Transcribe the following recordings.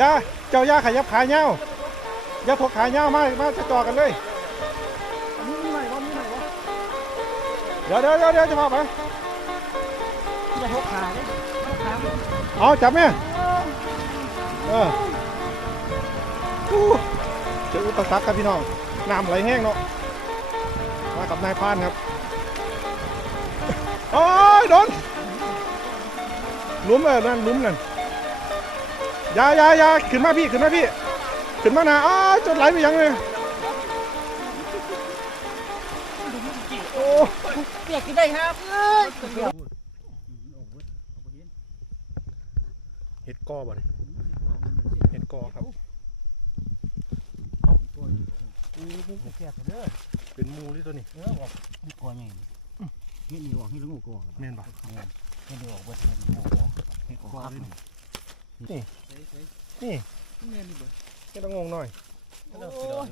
ย่าเจ้าย่าขยับขาเงาย่าถกขาเงามามาจะต่อกันเลยมีใหม่วะมีใหม่วะเดี๋ยวเดี๋ยวเดี๋ยวเดี๋ยวจะพาไปอย่าทกขาเลยทกขาเอาจับแม่เอออู้เจออุปสรรคครับพี่น้องน้ำไหลแห้งเนาะมากับนายพานครับโอ้ยโดนลุ้มเออนั่นลุ้มนั่น ยาอยาอยาขึ้นมาพี่ขึ้นมาพี่ ขึ้นมาหนาอ้าวจนไหลไปยังเลยโอ้เปียกกินได้ครับเอ้ยเปียกเห็ดกอบ่เนี่ยเห็ดกอครับเปียกเด้อเป็นหมูที่ตัวนี้เออออกนี่กอใหญ่นี่นี่ออกนี่ลูกกอแม่นปะนี่นี่ออกเบิดนี่ออกออกเฮ็ดกอ นี่นี่นี่แม่นี่เบิดไม่ต้องงงหน่อยโอ้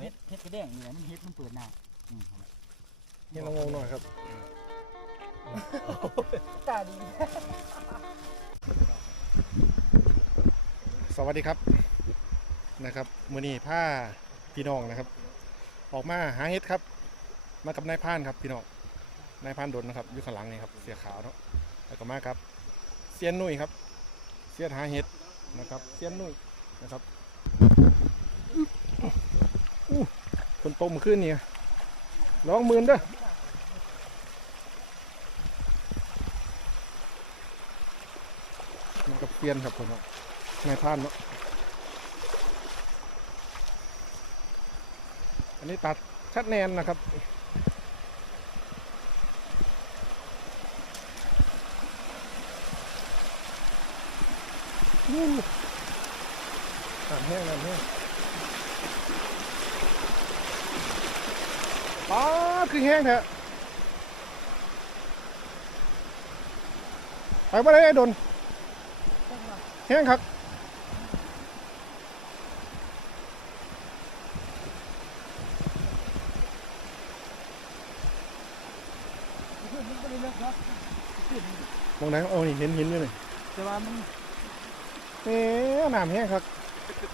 เฮ็ดเฮ็ดกระแดงนี่แหละมันเฮ็ดมันเปิดหน้าอืมไม่ต้องงงหน่อยครับตาดีสวัสดีครับนะครับมื้อนี้ผ้าพี่น้องนะครับ ออกมาหาเห็ดครับ มากับนายพรานครับพี่น้องนายพรานดนนะครับอยู่ข้างหลังนี่ครับเสียขาวเนาะแล้วก็มาครับเซียนนุ่ยครับเซียนหาเห็ด นะครับเซียนนุ่ยนะครับคนโตมขึ้นเนี่ยร้องมื่นเด้อกับเซียนครับผมครับนายพรานเนาะอันนี้ตัดชัดแนนนะครับ น้ำแห้งน้ำแห้งป้าคือแห้งแท้ไปบ่ได้ไอ้ดนแห้งครับมองไหนโอ้นี่เห็นเห็นอยู่นี่แต่ว่ามัน เอ๊ะน้ำแห้งครับ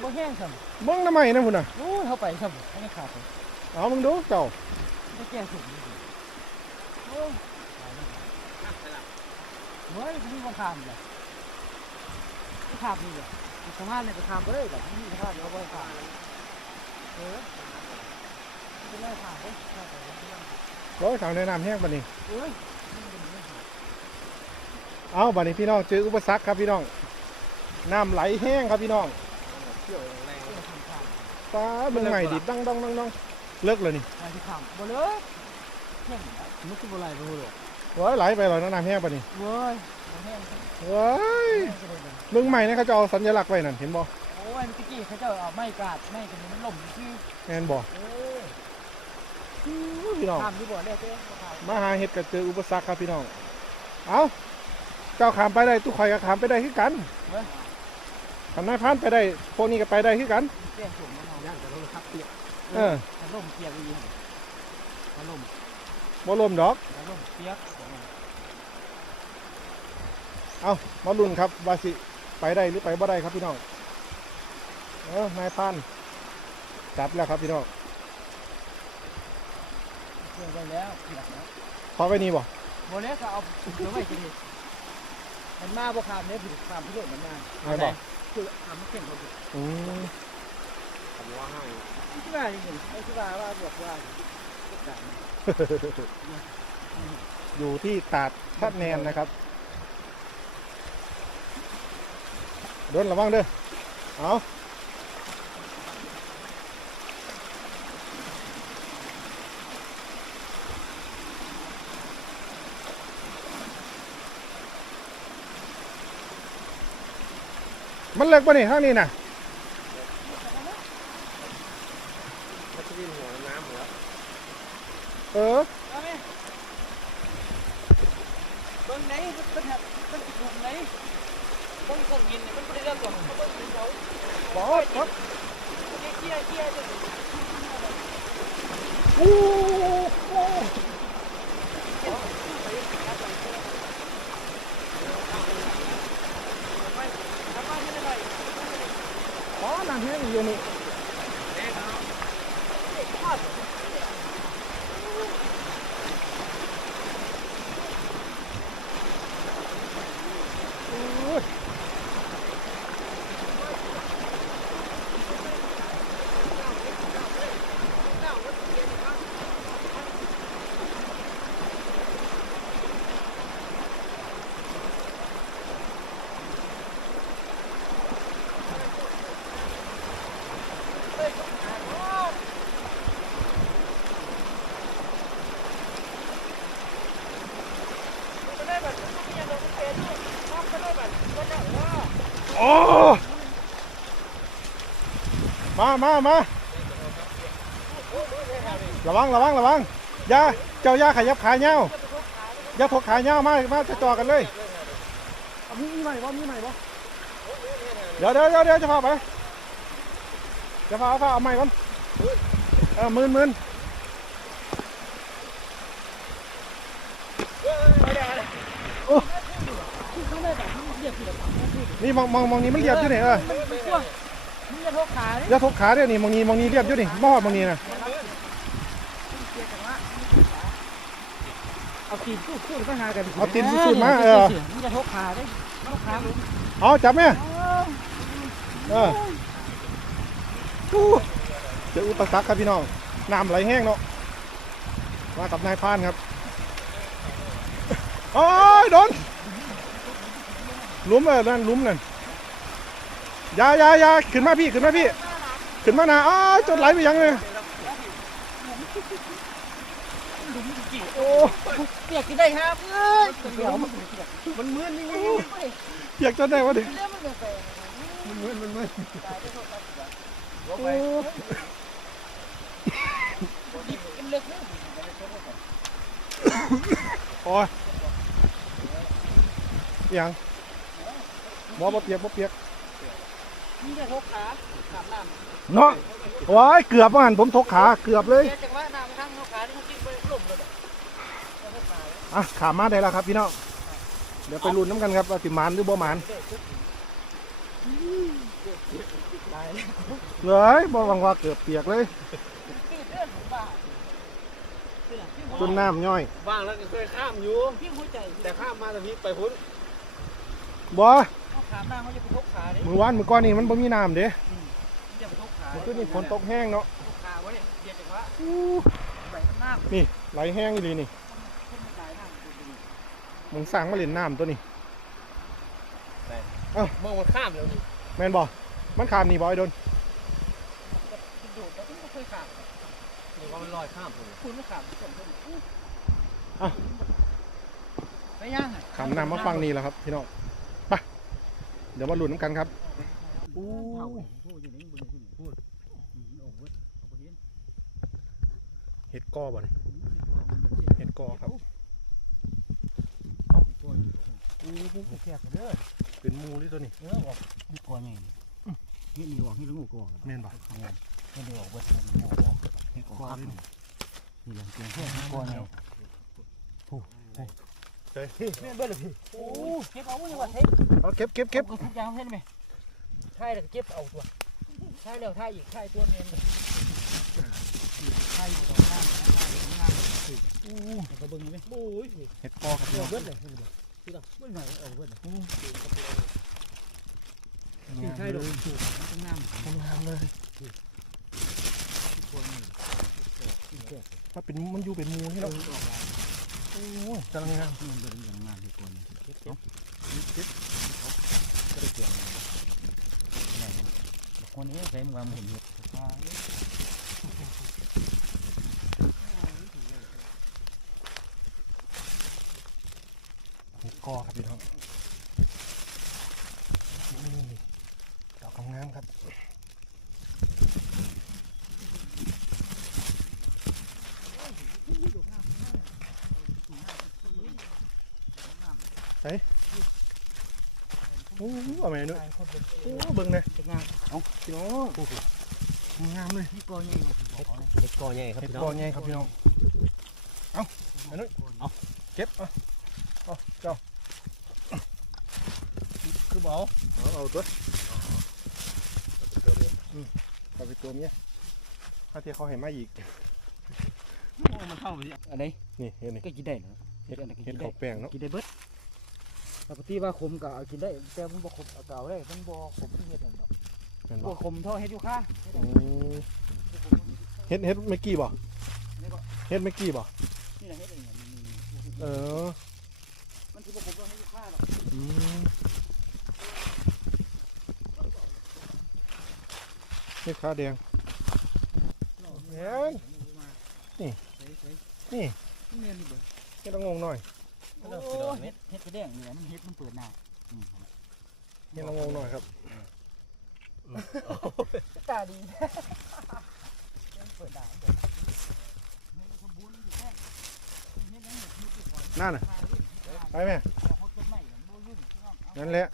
บ่แห้งซ้ํเบิ้งทำไมนะพุ่นน่ะโอ้ยเข้าไปซ้ํไม่ขาดเลยเอามึงดูเจ้าไม่แก้สุดโอ้ยเฮ้ยคุณมาขามเลยขามนี่เลยสามารถเนี่ยไปขามไปเลยแบบนี้สามารถเราไปขามเออเป็นไรขามไปขามไปร้อยขาวในน้ำแห้งปะนี่เอ้ยเอาบัดนี้พี่น้องเจออุปสรรคครับพี่น้อง น้ำไหลแห้งครับพี่น้องตาเมืองใหม่ดิดดังดังดังดังเลิกเลยนี่ไปที่ขามบ่เลยแห้งมันคือบ่ไหลบ่หรอกร้อยไหลไปเลยน้ำแห้งปะนี่เว้ยแห้งเว้ยเมืองใหม่นะเขาจะเอาสัญลักษณ์ไว้นั่นเห็นบ่โอ้ยเมื่อกี้เขาจะเอาไม้กาดไม้กันมันล่มชื่อแม่นบ่เออพี่น้องขามที่บ่เนี่ยเจ้ขามมาหาเห็ดก็เจออุปสรรคครับพี่น้อง เอาเจ้าขามไปได้ตู้ข่อยก็ขามไปได้คือกัน ขันนายพรานไปได้พวกนี้ก็ไปได้คือกันแก้สูงมันเอาย่างแต่เราขับเปียกเออมันล่มเปียกอีกมันล่มบ่ลมดอกมันล่มเปียกเอามาลุ้นครับว่าสิไปได้หรือไปบ่ได้ครับพี่น้องเออนายพรานจัดแล้วครับพี่น้องเปียกไปแล้วเปียกแล้วพอไปนี่บ่โมเนี้ยก็เอาเดี๋ยวไว้กินดิมันมาบ่ขามเนี่ยผิดขามพิโรธมันมาไม่บ่ คือขามมันเข่งเขาอืมที่ว่าอย่างๆไอ้ที่ว่าว่าบอกว่าอยู่ที่ตาดทัดแนนนะครับโดนระวังเด้อเอา มันเล็กป่ะนี่ข้างนี้น่ะมันจะวิ่งหัวน้ำเหรอเออเอาไหมเบิ่งไหนมันเป็นแบบมันสิถูกไหนเบิ่งส่งยินเนี่ยมันบ่ได้เรื่องก่อนเขาเบิ่งถึงเขาบอสบอสเกี้ยเกี้ยเกี้ยอู้หู ทำบ้านไม่ได้ ป อ๋อ น้ำแห้งอยู่นี่ แน่นอน อู้ยโอ้ มามามาระวังระวังระวังยาเจ้ายาขยับขาเงาอย่าถกขาเงามามาจะจ่อกันเลยมีใหม่บ่มีใหม่บ่เดี๋ยวเดี๋ยวเดี๋ยวจะพาไปจะพาพาเอาไม้ก่อนเออมื่นมื่นที่เขา ได้แบบมันเรียกที่แบบนั้นคือนี่มองมองมองนี้มันเรียบอยู่นี่เออมันเป็นช่วงมึงจะทกขาเนี่ยอย่าถกขาเดี๋ยวนี่มองนี้มองนี้เรียบอยู่นี่มอดมองนี้นะเอาตีนสู้สู้ไปหากันเอาตีนสุดๆมาเออมึงจะทกขาเนี่ยทกขาเอาจับแม่เอออู้เจออุปสรรคครับพี่น้องน้ำไหลแห้งเนาะมากับนายพรานครับโอ้ยโดนห ลุมเออนั่นหลุมนั่นอยาอยาอยาขึ้นมาพี่ขึ้นมาพี่ ขึ้นมาหนาอ้าวจนไหลไปยังเลยโอ้เปียกกินได้ครับเอ้ยเดี๋ยวมันเปียกมันมึนนี่อยากจะได้วะดิเรื่องมันเป็นมันมึนมันมึนลบโอ้ไปเล็กเนี่ยโอ้ยอิหยัง หมอบ่เปียกบ่เปียกมึงจะทกขาขาบน้ำเนาะโอ้ยเกือบว่าหันผมทกขาเกือบเลยเปียกจากว่าน้ำทั้งทกขาที่เขาจิ้มไปกลุ่มเลยจะทกขาอะขามาได้แล้วครับพี่น้อง เดี๋ยวไปลุ้นน้ำกันครับว่าสิหมานหรือบ่หมานเลยบ่หวังว่าเกือบเปียกเลย พี่เรื่องของบ้าจนน้ำย่อยว่างแล้วก็เคยข้ามอยู่พี่หัวใจแต่ข้ามมาแต่พี่ไปพุ้นบ่ เขาขาหน้าเขาจะไปทกขาเนี่ยมือวานมือก้อนนี่มันบ่มีน้ำเด้จะไปทกขามันขึ้นนี่ฝนตกแห้งเนาะทกขาไว้เปียกจากว่าอู้ใส่หน้านี่ไหลแห้งอีหลีนี่ขึ้นมาหลายหน้ามึงสั่งมาเล่นน้ำตัวนี้มองมันข้ามแล้วนี่แม่นบ่มันขามนี่บ่ไอ้โดนกระโดดแล้วก็เคยขาดนี่ว่ามันลอยข้ามผมคุณไม่ขาดสมทบไปย่างอะขามน้ำมาฟังนี่แหละครับพี่น้องไป เดี๋ยวมาลุ้นน้ำกันครับอู้เผาพูดอยู่นี่บึงขึ้นพูดโอ้โหเอาไปเห็นเห็ดกอบ่นี่เห็ดกอครับแคบเด้อเป็นหมูที่ตัวนี้เออออกนี่ก่อนไงนี่นี่ออกนี่ลูกก่อนแม่นบ่นี่นี่ออกเบิดนี่ออกออกเห็ดกอเลยนี่นี่หลังเตียงแค่ก่อนไง เฮ้ยนี่เบิดเลยพี่โอ้เก็บเอาอยู่ว่าเทปเอาเก็บเก็บเก็บทุกอย่างเห็นไหมใช่แล้วเก็บเอาตัวใช่แล้วใช่อีกใช่ตัวเมียนใช่อยู่ตรงข้างข้างอู้ก็เบิ่งนี่โอ้ยเห็ดกอครับพี่อน้ออกงเบิดเลยพี่บอกพี่ต้องเบิดหน่อยออกเบิดเลยใช่ดอกถูกมันงามงามเลยถ้าเป็นมันอยู่เป็นหมูที่เรา โอ้ยกำลังงามมันเป็นอย่างงามที่คนเก็บเก็บเก็บก็ได้เกี่ยวคนนี้ใส่มือมันเห็นเห็ดเห็ดกอครับพี่น้องนี่ดอกงามครับ เอาไปด้วยโอ้เบิ่งเลยงามเอาพี่น้องงามเลยที่กอใหญ่เห็ดกอใหญ่ครับเห็ดพี่น้กอใหญ่ครับพี่น้องเอาอันนู้นเอาเก็บเอาเอาเจ้าคือเบาเอาเอาตัวเอาไปตัวเนี้ยถ้าที่เขาให้มาอีกมันเข้าไปอันไหนนี่เห็นนี่ก็กินได้เนาะเห็ดอันนั้นก็เห็ดนได้ข้าแป้งเนาะกินได้เบิด ปกติว่าขมก็เอากินได้ แต่มันบ่ขมเอาเก่าได้มันบ่ขมที่เฮ็ดนั่นดอกเห็นบ่บ่ขมเท่าเฮ็ดอยู่ค่ะอืมเห็ดเห็ดเมื่อกี้บ่นี่ก็เห็ดเมื่อกี้บ่นี่นะเฮ็ดอย่างนี้นี่เออ มันสิบ่ขมเท่าเฮ็ดอยู่ค่ะหรอกอืมเห็ดขาวแดง แม่นนี่ นี่ นี่แม่นนี่เบิดเห็ดละงงหน่อย โอ้เฮ็ดเฮ็ดกระแดงนี่ยมันเฮ็ดมันเปิดหน้าอืมนี่ละงงหน่อยครับตาดีเปิดหน้านั่นน่ะไปไหมนั่นแหละ